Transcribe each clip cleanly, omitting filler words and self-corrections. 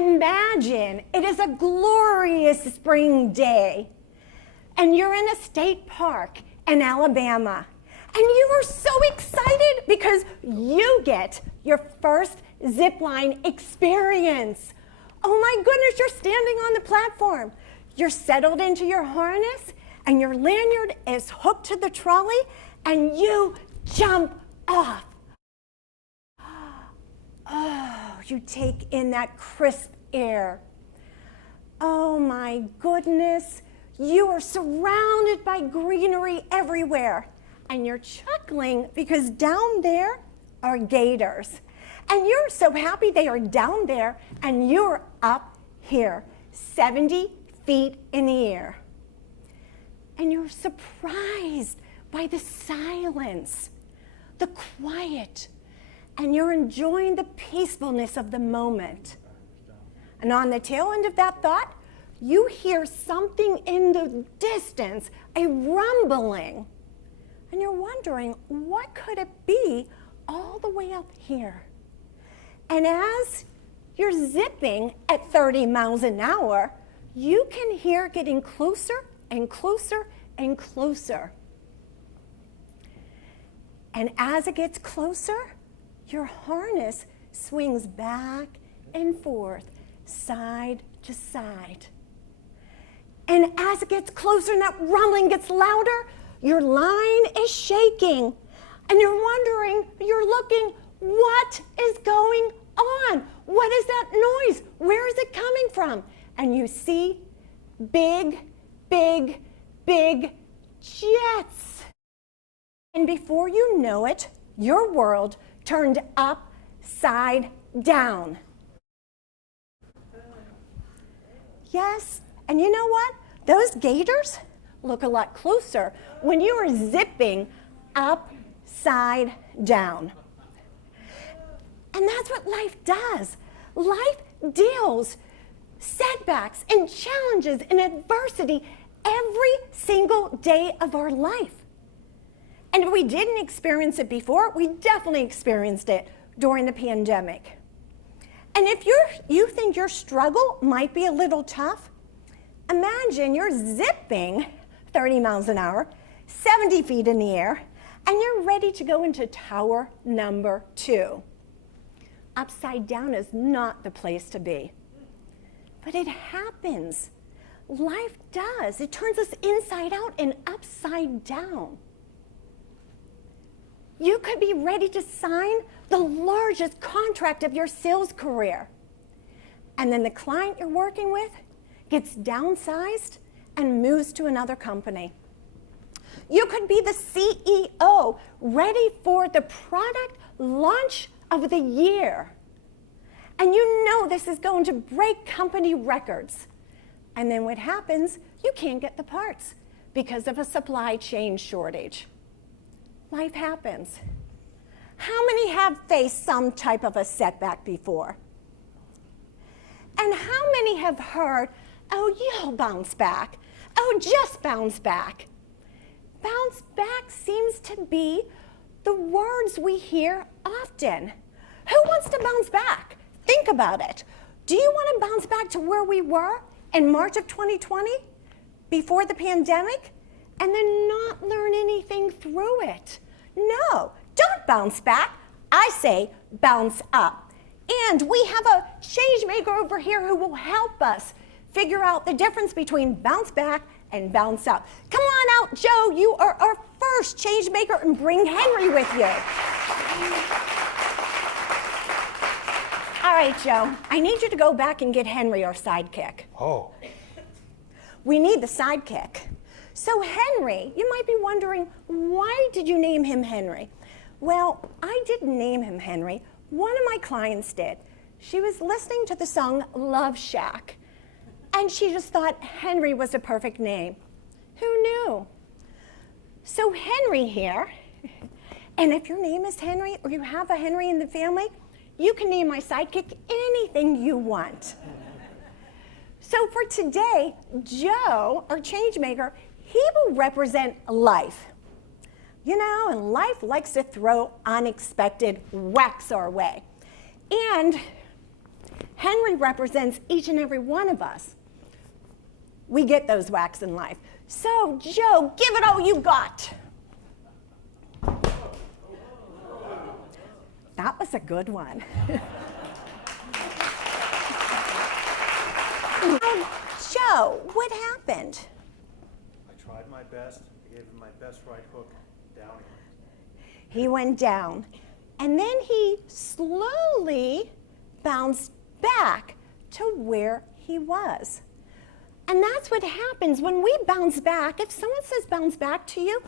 Imagine it is a glorious spring day and you're in a state park in Alabama and you are so excited because you get your first zip line experience. Oh my goodness, you're standing on the platform. You're settled into your harness and your lanyard is hooked to the trolley and you jump off. Oh, you take in that crisp air. Oh my goodness, you are surrounded by greenery everywhere. And you're chuckling because down there are gators. And you're so happy they are down there and you're up here, 70 feet in the air. And you're surprised by the silence, the quiet, and you're enjoying the peacefulness of the moment. And on the tail end of that thought, you hear something in the distance, a rumbling. And you're wondering, what could it be all the way up here? And as you're zipping at 30 miles an hour, you can hear it getting closer and closer and closer. And as it gets closer, your harness swings back and forth, side to side. And as it gets closer and that rumbling gets louder, your line is shaking. And you're wondering, you're looking, what is going on? What is that noise? Where is it coming from? And you see big, big, big jets. And before you know it, your world turned upside down. Yes, and you know what? Those gators look a lot closer when you are zipping upside down. And that's what life does. Life deals setbacks and challenges and adversity every single day of our life. And if we didn't experience it before, we definitely experienced it during the pandemic. And if you think your struggle might be a little tough, imagine you're zipping 30 miles an hour, 70 feet in the air, and you're ready to go into tower number 2. Upside down is not the place to be. But it happens. Life does. It turns us inside out and upside down. You could be ready to sign the largest contract of your sales career. And then the client you're working with gets downsized and moves to another company. You could be the CEO ready for the product launch of the year. And you know this is going to break company records. And then what happens? You can't get the parts because of a supply chain shortage. Life happens. How many have faced some type of a setback before? And how many have heard, oh, you'll bounce back. Oh, just bounce back. Bounce back seems to be the words we hear often. Who wants to bounce back? Think about it. Do you want to bounce back to where we were in March of 2020, before the pandemic, and then not learn anything through it? No, don't bounce back. I say bounce up. And we have a change maker over here who will help us figure out the difference between bounce back and bounce up. Come on out, Joe. You are our first change maker, and bring Henry with you. All right, Joe, I need you to go back and get Henry, our sidekick. Oh. We need the sidekick. So Henry, you might be wondering, why did you name him Henry? Well, I didn't name him Henry. One of my clients did. She was listening to the song Love Shack, and she just thought Henry was a perfect name. Who knew? So Henry here, and if your name is Henry or you have a Henry in the family, you can name my sidekick anything you want. So for today, Joe, our change maker, he will represent life. You know, and life likes to throw unexpected whacks our way. And Henry represents each and every one of us. We get those whacks in life. So, Joe, give it all you got. That was a good one. Now, Joe, what happened? I tried my best. I gave him my best right hook. Down he He went down. And then he slowly bounced back to where he was. And that's what happens when we bounce back. If someone says bounce back to you,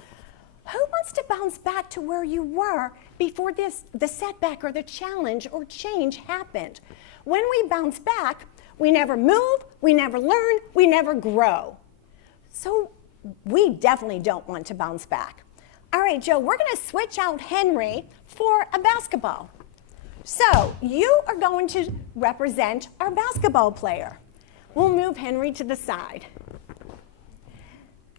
who wants to bounce back to where you were before the setback or the challenge or change happened? When we bounce back, we never move, we never learn, we never grow. So we definitely don't want to bounce back. All right, Joe, we're going to switch out Henry for a basketball. So you are going to represent our basketball player. We'll move Henry to the side.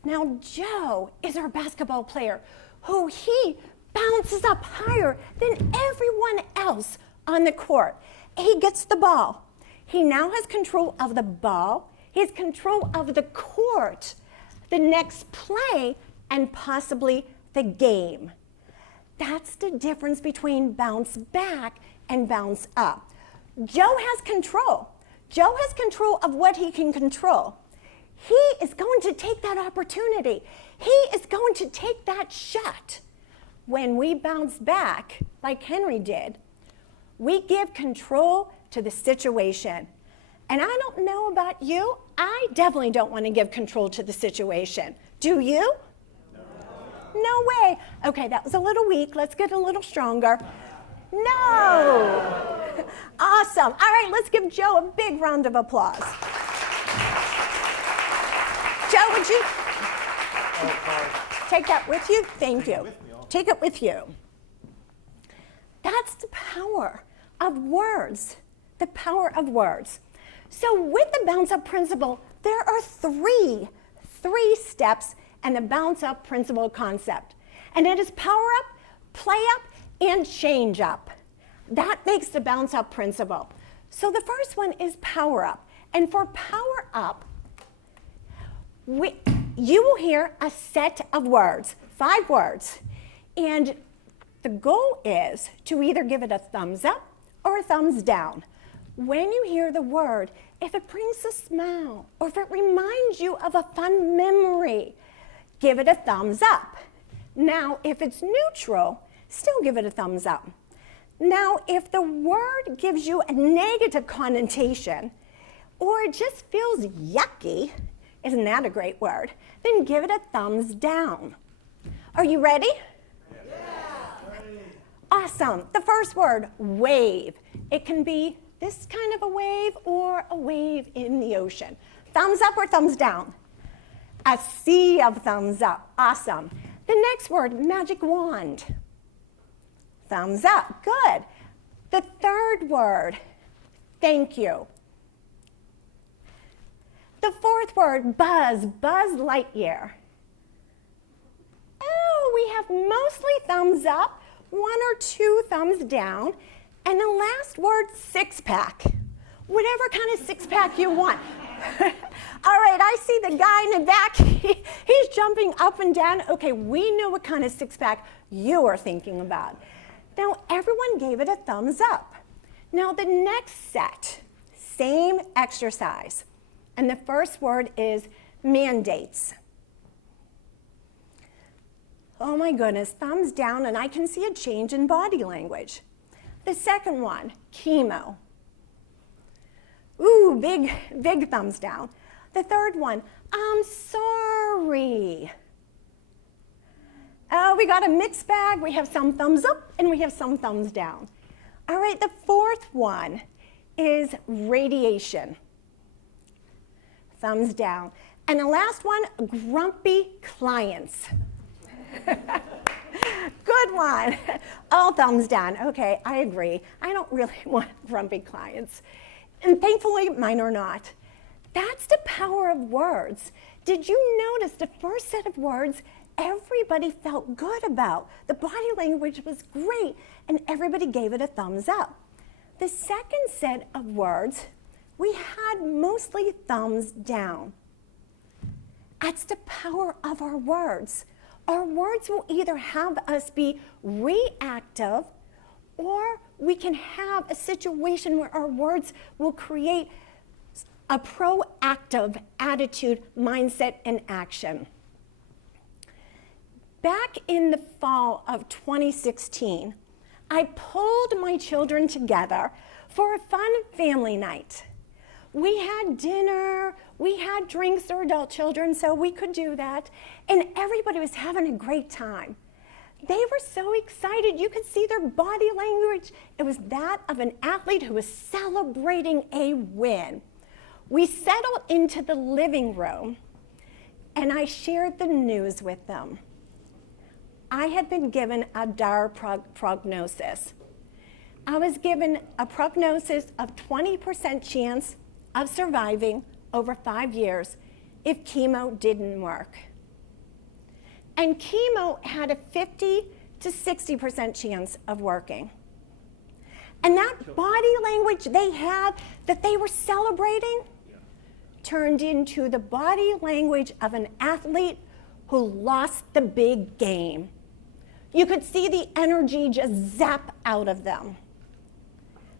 Now, Joe is our basketball player who he bounces up higher than everyone else on the court. He gets the ball. He now has control of the ball. He has control of the court, the next play, and possibly the game. That's the difference between bounce back and bounce up. Joe has control. Joe has control of what he can control. He is going to take that opportunity. He is going to take that shot. When we bounce back, like Henry did, we give control to the situation. And I don't know about you, I definitely don't want to give control to the situation. Do you? No way. Okay, that was a little weak. Let's get a little stronger. No. Awesome. All right, let's give Joe a big round of applause. Joe, would you take that with you? Thank you. Take it with you. That's the power of words. The power of words. So with the bounce up principle, there are three steps in the bounce up principle concept. And it is power up, play up, and change up. That makes the bounce up principle. So the first one is power up. And for power up, you will hear a set of words, 5 words. And the goal is to either give it a thumbs up or a thumbs down. When you hear the word, if it brings a smile or if it reminds you of a fun memory, give it a thumbs up. Now, if it's neutral, still give it a thumbs up. Now, if the word gives you a negative connotation or it just feels yucky, isn't that a great word? Then give it a thumbs down. Are you ready? Yeah. Awesome. The first word, wave. It can be this kind of a wave or a wave in the ocean. Thumbs up or thumbs down? A sea of thumbs up. Awesome. The next word, magic wand. Thumbs up. Good. The third word, thank you. The fourth word, buzz. Buzz Lightyear. Oh, we have mostly thumbs up, 1 or 2 thumbs down, and the last word, six-pack. Whatever kind of six-pack you want. All right, I see the guy in the back. He's jumping up and down. Okay, we know what kind of six-pack you are thinking about. Now, everyone gave it a thumbs up. Now, the next set, same exercise. And the first word is mandates. Oh my goodness, thumbs down, and I can see a change in body language. The second one, chemo. Ooh, big thumbs down. The third one, I'm sorry. Oh, we got a mixed bag. We have some thumbs up and we have some thumbs down. All right, the fourth one is radiation. Thumbs down. And the last one, grumpy clients. Good one. All thumbs down. Okay, I agree. I don't really want grumpy clients. And thankfully, mine are not. That's the power of words. Did you notice the first set of words everybody felt good about? The body language was great, and everybody gave it a thumbs up. The second set of words, we had mostly thumbs down. That's the power of our words. Our words will either have us be reactive, or we can have a situation where our words will create a proactive attitude, mindset, and action. Back in the fall of 2016, I pulled my children together for a fun family night. We had dinner, we had drinks, they're adult children, so we could do that, and everybody was having a great time. They were so excited, you could see their body language. It was that of an athlete who was celebrating a win. We settled into the living room, and I shared the news with them. I had been given a dire prognosis. I was given a prognosis of 20% chance of surviving over 5 years if chemo didn't work. And chemo had a 50 to 60% chance of working. And that body language they had that they were celebrating turned into the body language of an athlete who lost the big game. You could see the energy just zap out of them.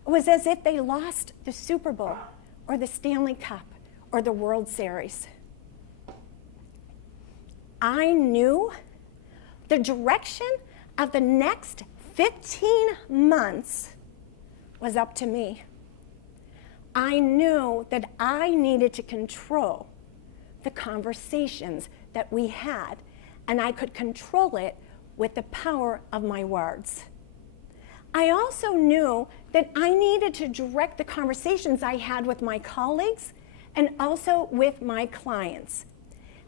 It was as if they lost the Super Bowl or the Stanley Cup or the World Series. I knew the direction of the next 15 months was up to me. I knew that I needed to control the conversations that we had, and I could control it with the power of my words. I also knew that I needed to direct the conversations I had with my colleagues and also with my clients.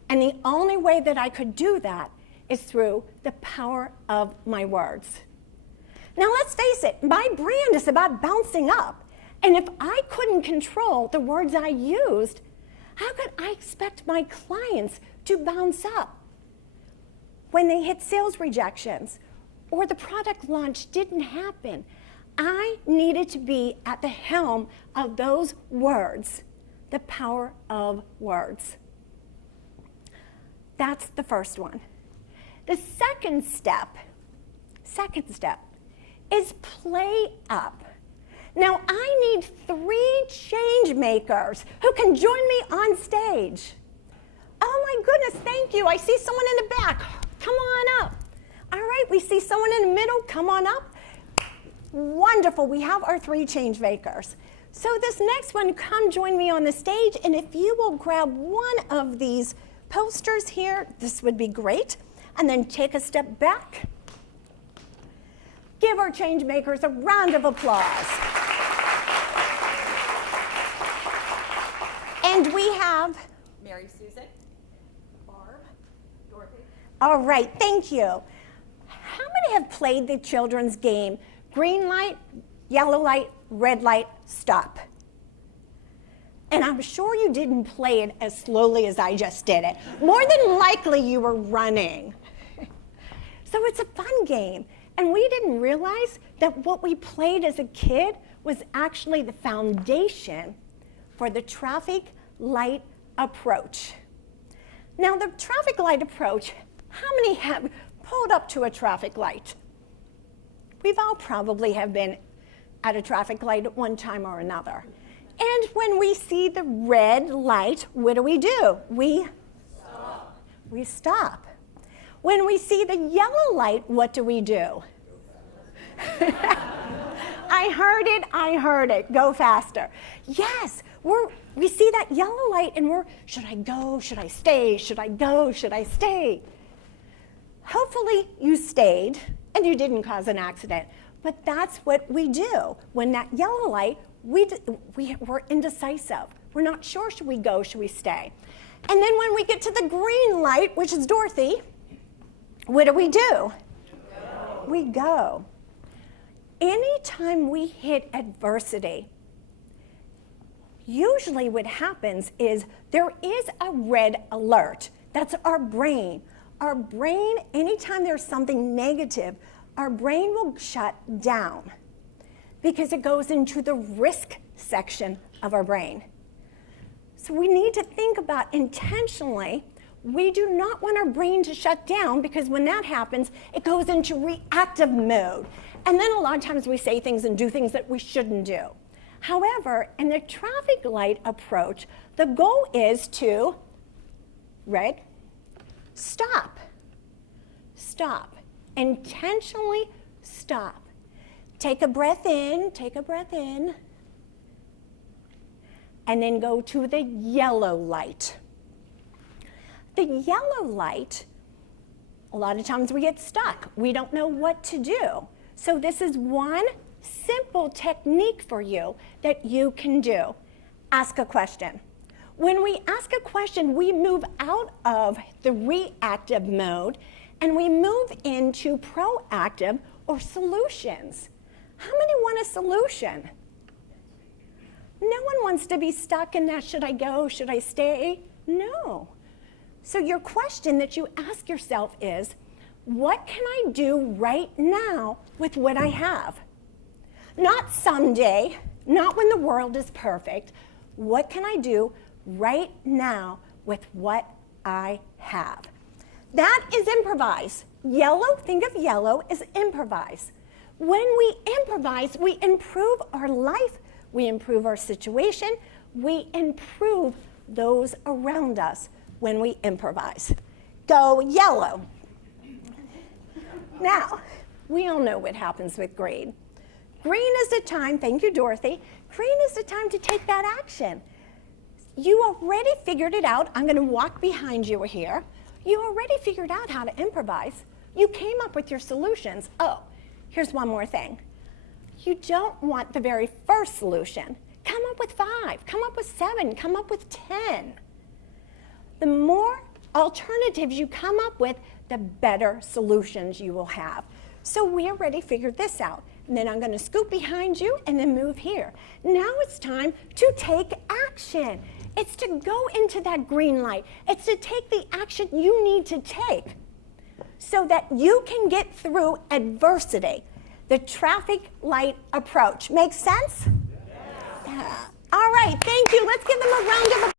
And the only way that I could do that is through the power of my words. Now let's face it, my brand is about bouncing up. And if I couldn't control the words I used, how could I expect my clients to bounce up when they hit sales rejections or the product launch didn't happen? I needed to be at the helm of those words, the power of words. That's the first one. The second step is play up. Now I need 3 change makers who can join me on stage. Oh my goodness, thank you. I see someone in the back. Come on up. All right, we see someone in the middle. Come on up. Wonderful, we have our 3 change makers. So this next one, come join me on the stage, and if you will grab one of these posters here, this would be great. And then take a step back. Give our change makers a round of applause. And we have Mary Susan, Barb, Dorothy. All right, thank you. How many have played the children's game, green light, yellow light, red light, stop? And I'm sure you didn't play it as slowly as I just did it. More than likely you were running. So it's a fun game. And we didn't realize that what we played as a kid was actually the foundation for the traffic light approach. Now the traffic light approach, how many have pulled up to a traffic light? We've all probably have been at a traffic light at one time or another. And when we see the red light, what do? We stop. When we see the yellow light, what do? I heard it, go faster. Yes, we see that yellow light and should I go, should I stay, should I go, should I stay? Hopefully you stayed and you didn't cause an accident, but that's what we do. When that yellow light, we're indecisive. We're not sure, should we go, should we stay? And then when we get to the green light, which is Dorothy, what do? We go. Anytime we hit adversity, usually what happens is there is a red alert. That's our brain. Our brain, anytime there's something negative, our brain will shut down. because it goes into the risk section of our brain. So we need to think about intentionally, we do not want our brain to shut down, because when that happens, it goes into reactive mode. And then a lot of times we say things and do things that we shouldn't do. However, in the traffic light approach, the goal is to, Reg, stop. Stop. Intentionally stop. Take a breath in, and then go to the yellow light. The yellow light, a lot of times we get stuck. We don't know what to do. So this is one simple technique for you that you can do. Ask a question. When we ask a question, we move out of the reactive mode and we move into proactive or solutions. How many want a solution? No one wants to be stuck in that, should I go, should I stay? No. So your question that you ask yourself is, what can I do right now with what I have? Not someday, not when the world is perfect. What can I do right now with what I have? That is improvise. Yellow, think of yellow as improvise. When we improvise, we improve our life, we improve our situation, we improve those around us when we improvise. Go yellow. Now, we all know what happens with green. Green is the time, thank you, Dorothy. Green is the time to take that action. You already figured it out. I'm going to walk behind you here. You already figured out how to improvise. You came up with your solutions. Oh, here's one more thing. You don't want the very first solution. Come up with 5, come up with 7, come up with 10. The more alternatives you come up with, the better solutions you will have. So we already figured this out. And then I'm going to scoot behind you and then move here. Now it's time to take action. It's to go into that green light. It's to take the action you need to take so that you can get through adversity. The traffic light approach. Make sense? Yes. All right, thank you. Let's give them a round of applause.